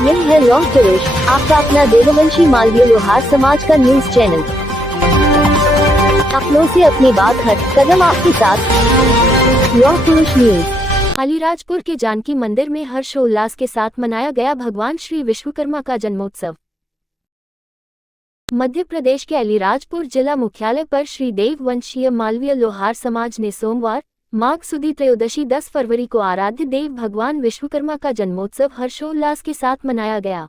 यही है लौह पुरुष, आपका अपना देववंशी मालवीय लोहार समाज का न्यूज चैनल। अपनों से अपनी बात हट, कदम आपके साथ। लौह पुरुष न्यूज। अलीराजपुर के जानकी मंदिर में हर्षोल्लास के साथ मनाया गया भगवान श्री विश्वकर्मा का जन्मोत्सव। मध्य प्रदेश के अलीराजपुर जिला मुख्यालय पर श्री देववंशीय मालवीय लोहार समाज ने सोमवार माघ सुदी त्रयोदशी 10 फरवरी को आराध्य देव भगवान विश्वकर्मा का जन्मोत्सव हर्षोल्लास के साथ मनाया गया।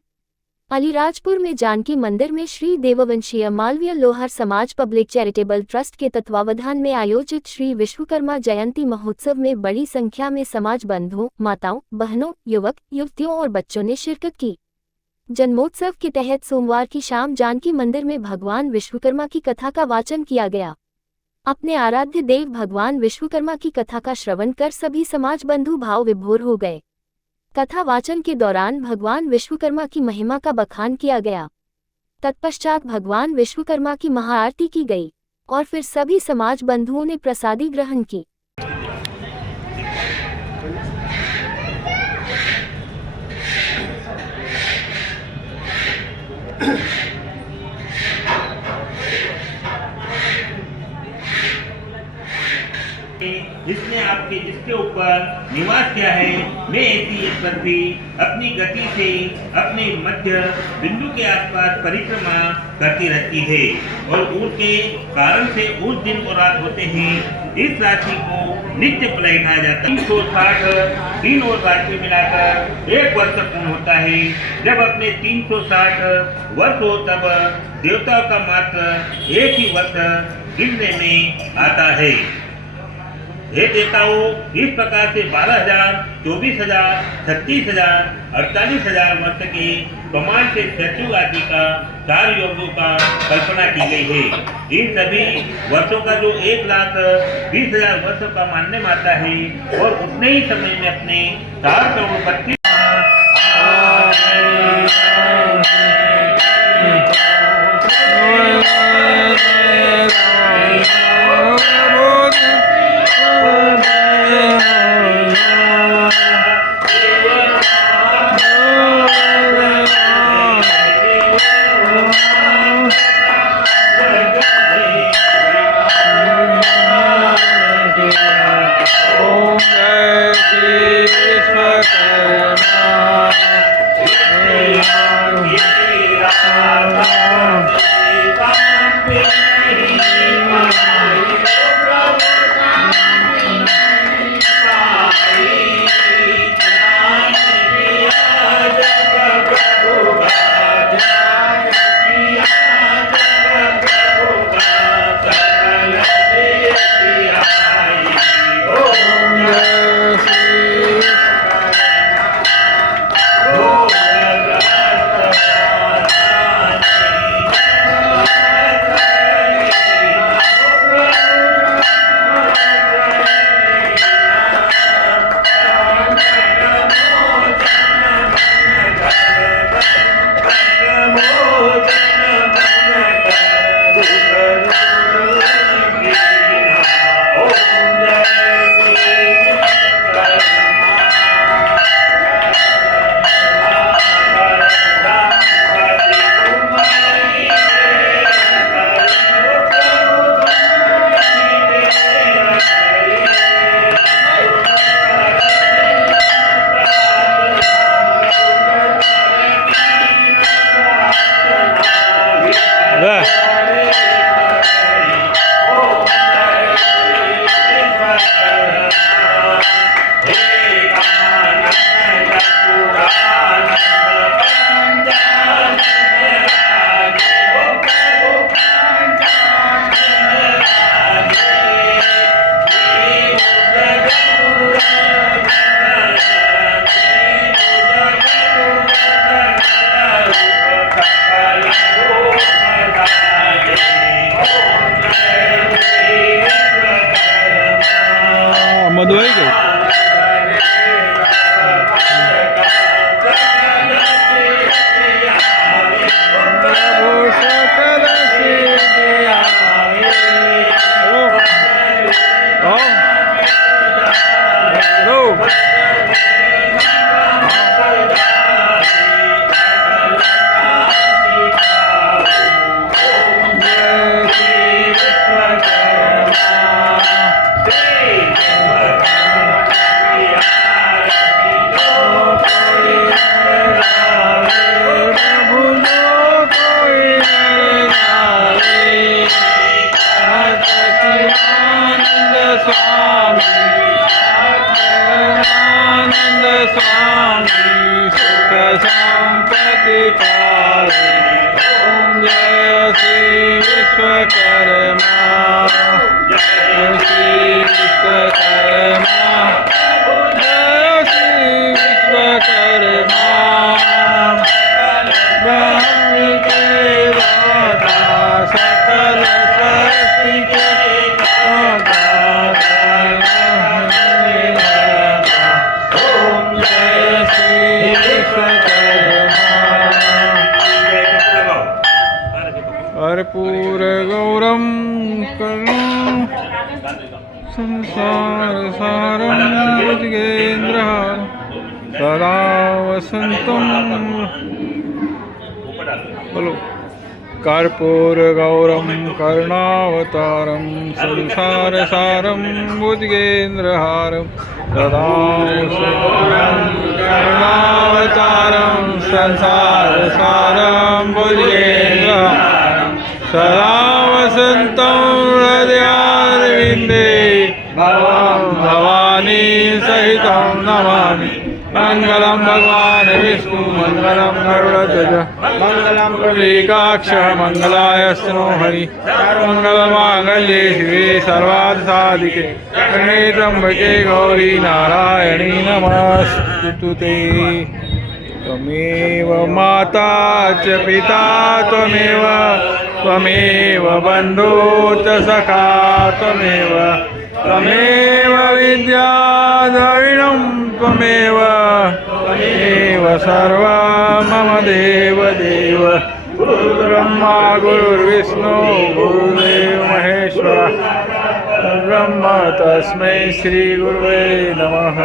अलीराजपुर में जानकी मंदिर में श्री देववंशीय मालवीय लोहार समाज पब्लिक चैरिटेबल ट्रस्ट के तत्वावधान में आयोजित श्री विश्वकर्मा जयंती महोत्सव में बड़ी संख्या में समाज बंधुओं, माताओं, बहनों, युवक, युवतियों और बच्चों ने शिरकत की। जन्मोत्सव के तहत सोमवार की शाम जानकी मंदिर में भगवान विश्वकर्मा की कथा का वाचन किया गया। अपने आराध्य देव भगवान विश्वकर्मा की कथा का श्रवण कर सभी समाज बंधु भाव विभोर हो गए। कथा वाचन के दौरान भगवान विश्वकर्मा की महिमा का बखान किया गया। तत्पश्चात भगवान विश्वकर्मा की महाआरती की गई और फिर सभी समाज बंधुओं ने प्रसादी ग्रहण की। जिसके ऊपर निवास किया है, मैं ऐसी पृथ्वी अपनी गति से अपने मध्य बिंदु के आसपास परिक्रमा करती रहती है और उसके कारण से उस दिन और रात होते हैं। इस राशि को नित्य प्रलय कहा जाता है। 360 दिन और राशि मिलाकर 1 वर्ष पूर्ण होता है। जब अपने 360 वर्ष हो तब देवताओं का मात्र एक ही वर्ष गिनने में आता है। हे देवताओं, इस प्रकार से 12,000, 24,000, 36,000, 48,000 वर्ष के प्रमाण से सतयुग आदि का 4 योगों का कल्पना की गई है। इन सभी वर्षों का जो 1,20,000 वर्षों का मानने में आता है और उतने ही समय में अपने 4 crore 32 Om Jai Shri Vishwakarma संपत्तिकारे ओम जय श्री विश्वकर्मा जय श्री विश्वकर्मा जय श्री विश्वकर्मा ब्रह्म के दाता सकल सृष्टि के दाता ओम जय श्री विश्वकर्मा कर्पूर गौरम करुणा संसार सारं भुजगेन्द्रहारं सदा वसन्तं बोलो कर्पूर गौरम करुणावतारं संसार सारं भुजगेन्द्रहारं सदा वसन्तं करुणावतारं संसार सारं भुजगेन्द्रहारं सदा वसन्तं हृदयारविन्दे भवं भवानी सहितं नमामि मंगलम भगवान विष्णु मंगलम गरुड़ध्वज मंगलम पुंडरीकाक्ष मंगलायस्तनो हरि सर्वमंगलमांगल्ये शिवे सर्वार्थसाधिके शरण्ये त्र्यंबके गौरी नारायणी नमस्तुते त्वमेव माता च पिता त्वमेव बन्धु च सखा त्वमेव विद्याधरिणं त्वमेव सर्वं मम देव गुरुर्ब्रह्मा गुरुर्विष्णु गुरुर्देव महेश्वर ब्रह्म तस्मै श्री गुरुवे नमः।